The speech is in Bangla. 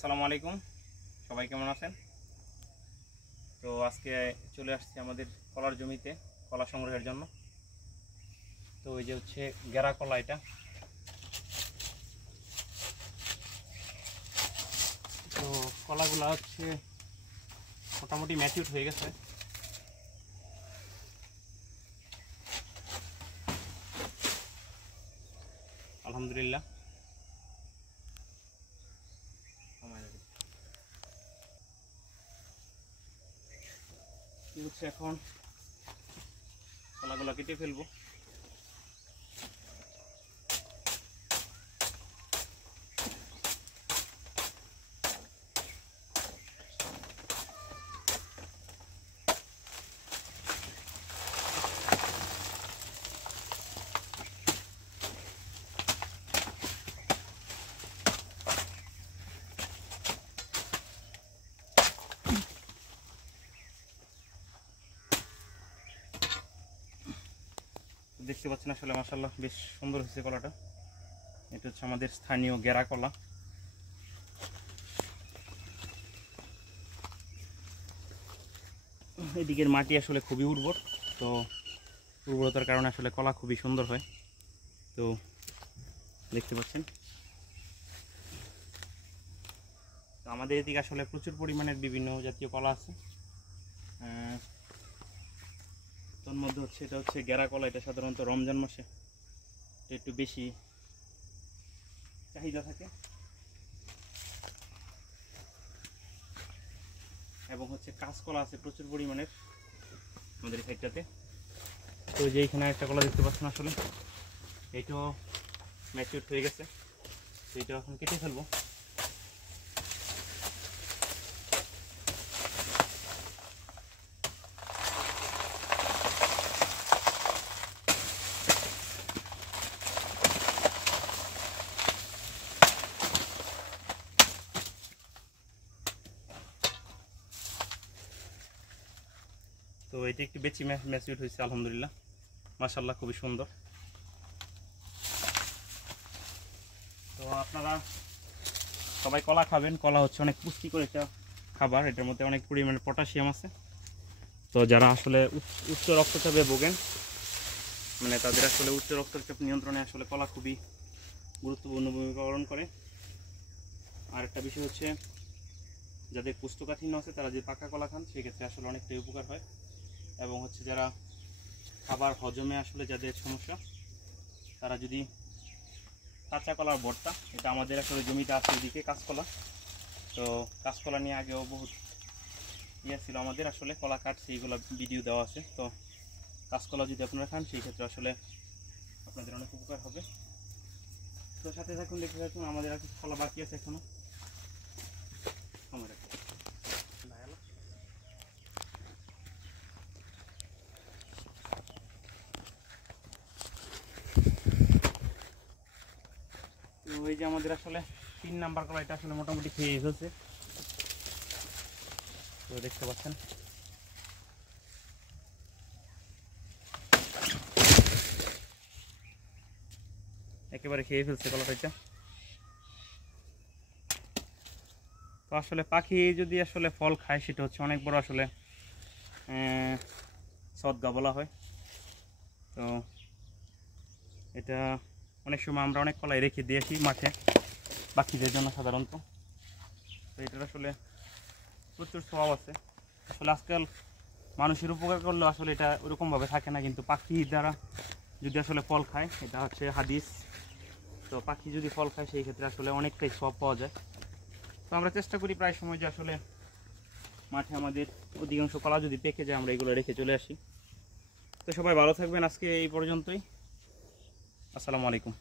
আসসালামু আলাইকুম, সবাই কেমন আছেন? তো আজকে চলে আসছি আমাদের কলার জমিতে কলা সংগ্রহের জন্য। তো এই যে হচ্ছে গেরা কলা, এটা তো কলাগুলা হচ্ছে মোটামুটি ম্যাচিউর হয়ে গেছে। আলহামদুলিল্লাহ। হচ্ছে এখন কলাগুলা কেটে ফেলবো। দেখতে পাচ্ছেন আসলে মাশাআল্লাহ বেশ সুন্দর হয়েছে কলাটা। এটা হচ্ছে আমাদের স্থানীয় গেরা কলা। এদিকের মাটি আসলে খুবই উর্বর, তো উর্বরতার কারণে আসলে কলা খুবই সুন্দর হয়। তো দেখতে পাচ্ছেন আমাদের এদিকে আসলে প্রচুর পরিমাণের বিভিন্ন জাতীয় কলা আছে। তার মধ্যে হচ্ছে এটা হচ্ছে গেরা কলা। এটা সাধারণত রমজান মাসে একটু বেশি চাহিদা থাকে, এবং হচ্ছে কাঁচকলা আছে প্রচুর পরিমাণের আমাদের এই সাইডটাতে। তো যে এখানে একটা কলা দেখতে পাচ্ছেন, আসলে এইটাও ম্যাচিউর হয়ে গেছে। এইটা এখন কেটে ফেলবো। তো এটা একটু বেশি ম্যাচিউর হয়েছে, আলহামদুলিল্লাহ, মাশাআল্লাহ, খুবই সুন্দর। তো আপনারা সবাই কলা খাবেন। কলা হচ্ছে অনেক পুষ্টিকর একটা খাবার, এটার মধ্যে অনেক পরিমাণে পটাশিয়াম আছে। তো যারা আসলে উচ্চ রক্তচাপে ভোগেন, মানে তাদের আসলে উচ্চ রক্তচাপ নিয়ন্ত্রণে আসলে কলা খুবই গুরুত্বপূর্ণ ভূমিকা পালন করে। আর একটা বিষয় হচ্ছে, যাদের কোষ্ঠকাঠিন্য আছে তারা যদি পাকা কলা খান সেক্ষেত্রে আসলে অনেকটাই উপকার হয়। এবং হচ্ছে যারা খাবার হজমে আসলে যাদের সমস্যা, তারা যদি কাঁচা কলার ভর্তা, এটা আমাদের আসলে জমিতে আছে এদিকে কাঁচকলা। তো কাঁচকলা নিয়ে আগেও বহুত ছিল আমাদের, আসলে কলা কাটছে এইগুলো ভিডিও দেওয়া আছে। তো কাঁচকলা যদি আপনারা খান সেই ক্ষেত্রে আসলে আপনাদের অনেক উপকার হবে। তো সাথে থাকুন, দেখতে থাকুন, আমাদের আর কিছু কলা বাকি আছে এখনো। তো এই যে আমাদের আসলে 3 নাম্বার কলা, এটা আসলে মোটামুটি খেয়ে এসেছে। তো দেখতে পাচ্ছেন একেবারে খেয়ে ফেলছে কলাটা। তো আসলে পাখি যদি আসলে ফল খায় সেটা হচ্ছে অনেক বড় আসলে সদগা বলা হয়। তো এটা অনেক সময় আমরা অনেক কলাই রেখে দিয়ে আসি মাঠে পাখিদের জন্য সাধারণত। তো এটার আসলে প্রচুর স্বভাব আছে। আসলে আজকাল মানুষের উপকার করলেও আসলে এটা ওরকমভাবে থাকে না, কিন্তু পাখি দ্বারা যদি আসলে ফল খায়, এটা হচ্ছে হাদিস। তো পাখি যদি ফল খায় সেই ক্ষেত্রে আসলে অনেকটাই স্বভাব পাওয়া যায়। তো আমরা চেষ্টা করি প্রায় সময় যে আসলে মাঠে আমাদের অধিকাংশ কলা যদি পেকে যায় আমরা এগুলো রেখে চলে আসি। তো সবাই ভালো থাকবেন, আজকে এই পর্যন্তই। আসসালামু আলাইকুম।